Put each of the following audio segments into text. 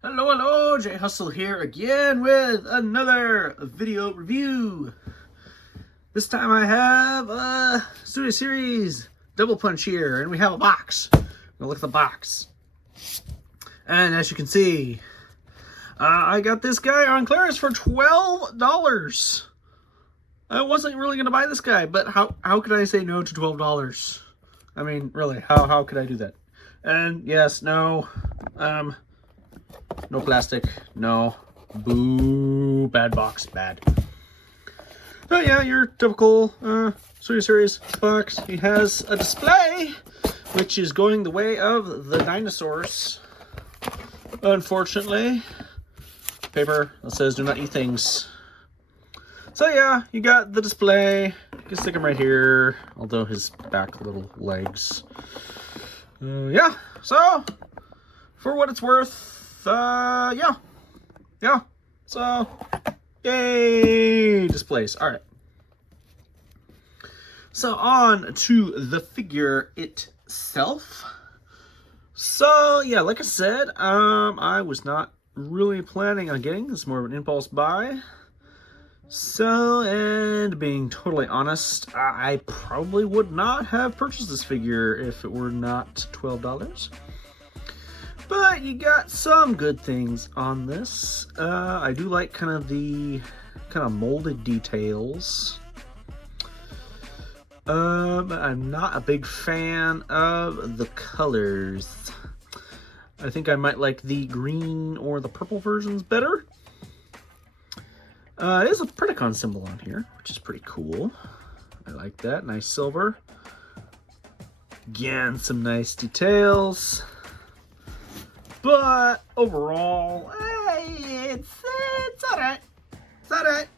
Hello, Jhusle here again with another video review. This time I have a Studio Series Double Punch here, and we have a box. Now look at the box. And as you can see, I got this guy on clearance for $12. I wasn't really going to buy this guy, but how could I say no to $12? I mean, really, how could I do that? And yes, no, no plastic, no, boo, bad box, bad. Oh yeah, your typical Studio Series box. He has a display, which is going the way of the dinosaurs. Unfortunately, paper that says "Do not eat things." So yeah, you got the display. You can stick him right here, although his back little legs. Yeah. So for what it's worth, yeah. So, yay, displays. All right. So on to the figure itself. So yeah, like I said, I was not really planning on getting this. More of an impulse buy. So, and being totally honest, I probably would not have purchased this figure if it were not $12. But you got some good things on this. I do like kind of the molded details. I'm not a big fan of the colors. I think I might like the green or the purple versions better. It is a Predacon symbol on here, which is pretty cool. I like that. Nice silver. Again, some nice details. But overall, it's alright. It's alright.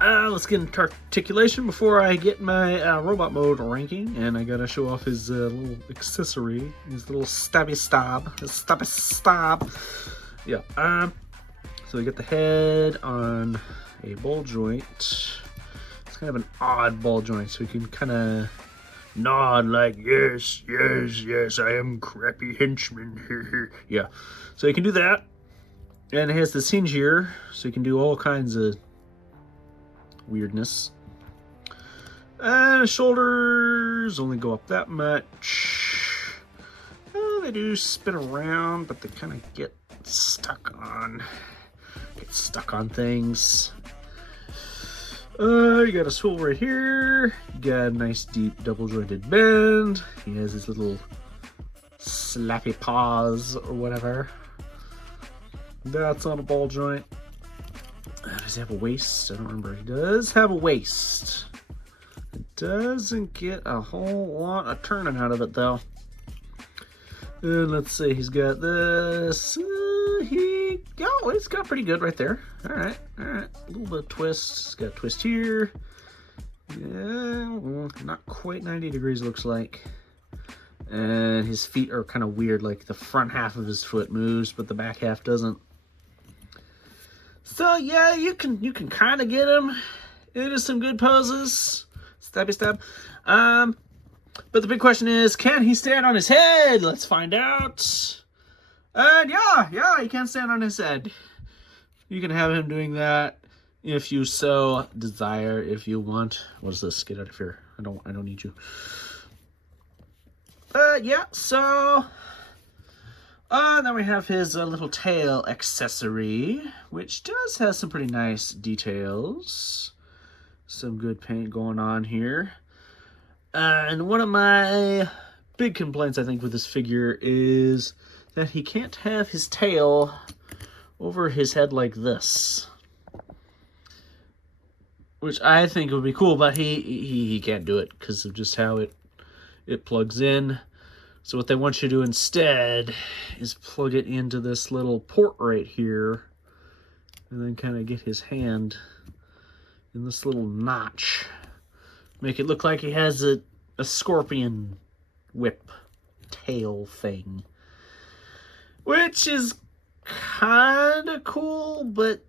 Let's get into articulation before I get my robot mode ranking, and I gotta show off his little accessory, his little stabby stab. Yeah. So we get the head on a ball joint. It's kind of an odd ball joint, so we can kind of nod like, yes, I am crappy henchman. Yeah, so you can do that. And it has this hinge here, so you can do all kinds of weirdness. And shoulders only go up that much. They do spin around, but they kind of get stuck on things. You got a swivel right here. You got a nice deep double jointed bend. He has his little slappy paws or whatever. That's on a ball joint. Does he have a waist? I don't remember. He does have a waist. It doesn't get a whole lot of turning out of it though. And let's see, he's got this. It's got pretty good right there. All right. A little bit of twist. It's got a twist here. Yeah, not quite 90 degrees looks like. And his feet are kind of weird. Like the front half of his foot moves, but the back half doesn't. So yeah, you can kind of get him into some good poses. Stabby stab. But the big question is, can he stand on his head? Let's find out. And yeah, he can stand on his head. You can have him doing that if you so desire, if you want. What is this? Get out of here. I don't need you. Yeah, so then we have his little tail accessory, which does have some pretty nice details. Some good paint going on here. And one of my big complaints, I think, with this figure is that he can't have his tail over his head like this. Which I think would be cool, but he can't do it because of just how it plugs in. So what they want you to do instead is plug it into this little port right here, and then kind of get his hand in this little notch. Make it look like he has a scorpion whip tail thing. Which is kind of cool, but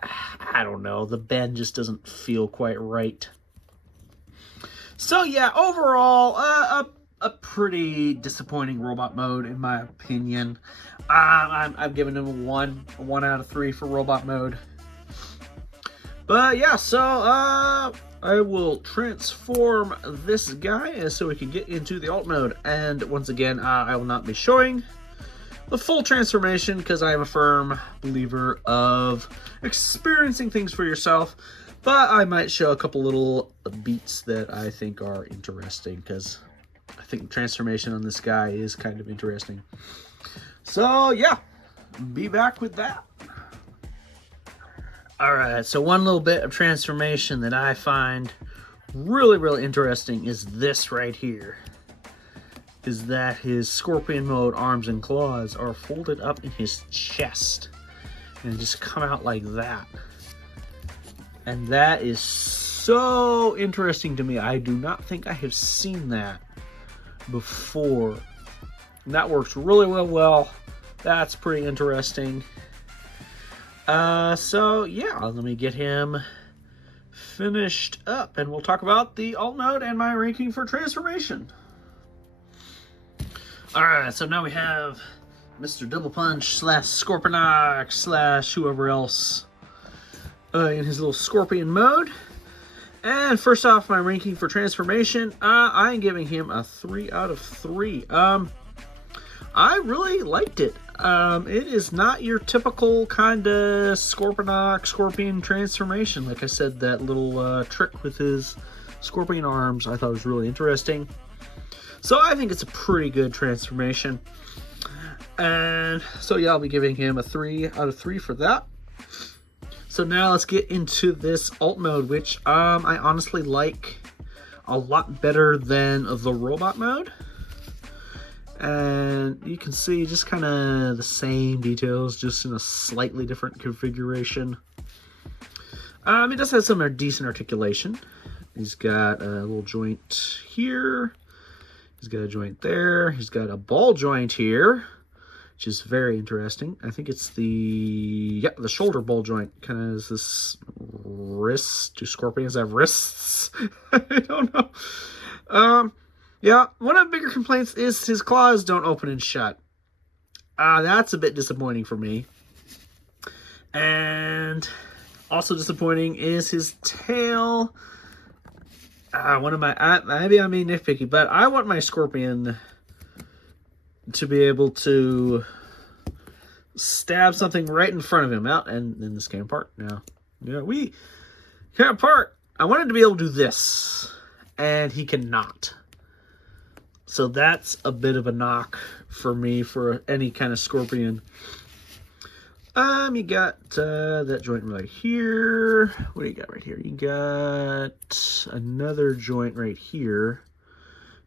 I don't know. The bend just doesn't feel quite right. So yeah, overall, a pretty disappointing robot mode in my opinion. I've given him a 1 out of 3 for robot mode. But yeah, so I will transform this guy so we can get into the alt mode. And once again, I will not be showing the full transformation because I am a firm believer of experiencing things for yourself. But I might show a couple little beats that I think are interesting because I think the transformation on this guy is kind of interesting. So yeah, be back with that. Alright, so one little bit of transformation that I find really interesting is this right here. Is that his scorpion mode arms and claws are folded up in his chest and just come out like that. And that is so interesting to me. I do not think I have seen that before. And that works really well. That's pretty interesting. So yeah, let me get him finished up and we'll talk about the alt mode and my ranking for transformation. Alright, so now we have Mr. Double Punch slash Scorponok slash whoever else in his little scorpion mode. And first off, my ranking for transformation, I'm giving him a 3 out of 3. I really liked it. It is not your typical kind of Scorponok scorpion transformation. Like I said, that little trick with his scorpion arms I thought was really interesting. So I think it's a pretty good transformation. And so yeah, I'll be giving him a 3 out of 3 for that. So now let's get into this alt mode, which I honestly like a lot better than the robot mode. And you can see just kind of the same details, just in a slightly different configuration. It does have some decent articulation. He's got a little joint here. He's got a joint there. He's got a ball joint here, which is very interesting. I think it's the shoulder ball joint. Kind of is this wrist. Do scorpions have wrists? I don't know. Yeah, one of the bigger complaints is his claws don't open and shut. That's a bit disappointing for me. And also disappointing is his tail. Maybe I'm being nitpicky, but I want my scorpion to be able to stab something right in front of him. Out and then this came apart. Now, yeah, we came apart. I wanted to be able to do this, and he cannot. So that's a bit of a knock for me for any kind of scorpion. You got that joint right here. What do you got right here? You got another joint right here.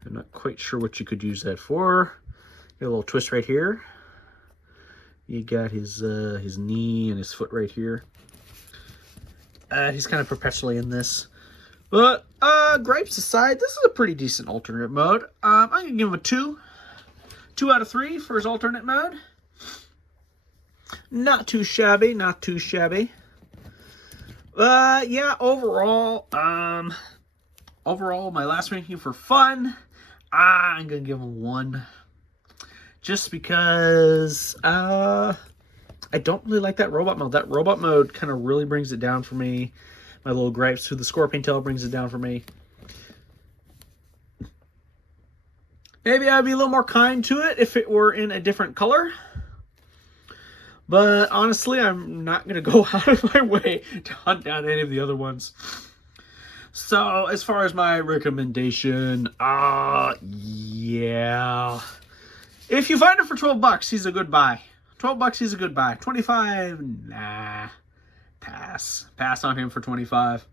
I'm not quite sure what you could use that for. Got a little twist right here. You got his knee and his foot right here. He's kind of perpetually in this. But gripes aside, this is a pretty decent alternate mode. I'm gonna give him a 2 out of 3 for his alternate mode. Not too shabby, not too shabby. Yeah, overall, my last ranking for fun, I'm gonna give him 1, just because I don't really like that robot mode. That robot mode kind of really brings it down for me. My little gripes through the scorpion tail brings it down for me. Maybe I'd be a little more kind to it if it were in a different color. But honestly, I'm not going to go out of my way to hunt down any of the other ones. So, as far as my recommendation, yeah. If you find it for $12, he's a good buy. $12, he's a good buy. $25, nah. Pass on him for 25.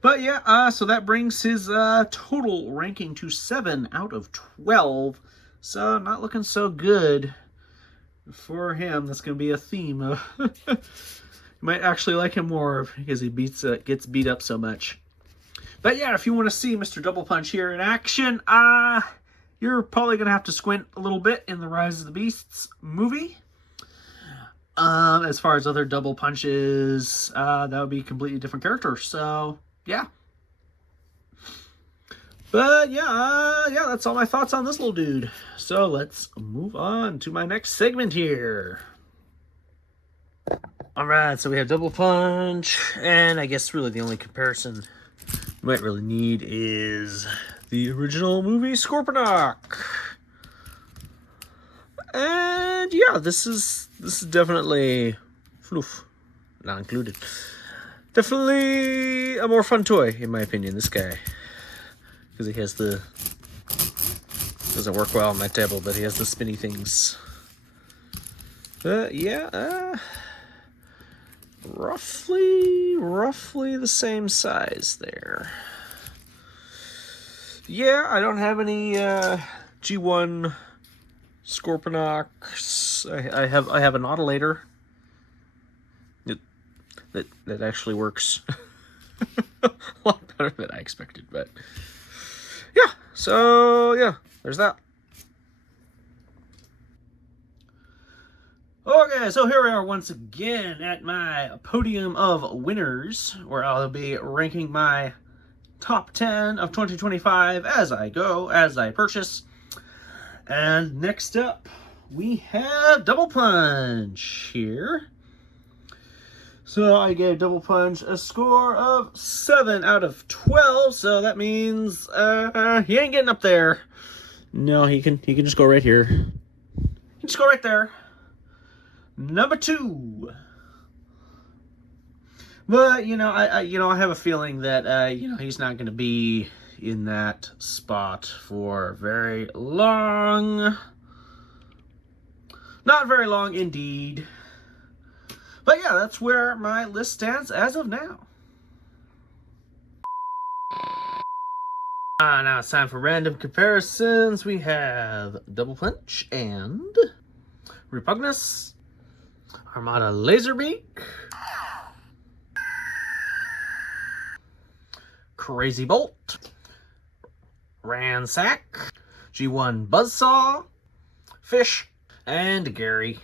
But yeah, so that brings his total ranking to 7 out of 12. So not looking so good for him. That's going to be a theme. You might actually like him more because he gets beat up so much. But yeah, if you want to see Mr. Double Punch here in action, you're probably going to have to squint a little bit in the Rise of the Beasts movie. As far as other double punches, that would be completely different characters. So, yeah. But yeah, that's all my thoughts on this little dude. So let's move on to my next segment here. Alright, so we have Double Punch, and I guess really the only comparison you might really need is the original movie Scorponok. And yeah, this is definitely not included. Definitely a more fun toy, in my opinion, this guy. Because he has the... Doesn't work well on my table, but he has the spinny things. Roughly the same size there. Yeah, I don't have any G1 Scorponoks. I have an autolator that actually works a lot better than I expected, but yeah. So yeah, there's that. Okay, so here we are once again at my podium of winners, where I'll be ranking my top 10 of 2025 as I go, as I purchase. And next up, we have Double Punch here. So I gave Double Punch a score of 7 out of 12, so that means he ain't getting up there. No, he can just go right here. He can just go right there. Number 2. But I have a feeling that he's not going to be in that spot for very long. Not very long indeed. But yeah, that's where my list stands as of now. Now it's time for random comparisons. We have Double Punch and Repugnus, Armada Laserbeak, Crazy Bolt, Ransack, G1 Buzzsaw, Fish, and Gary.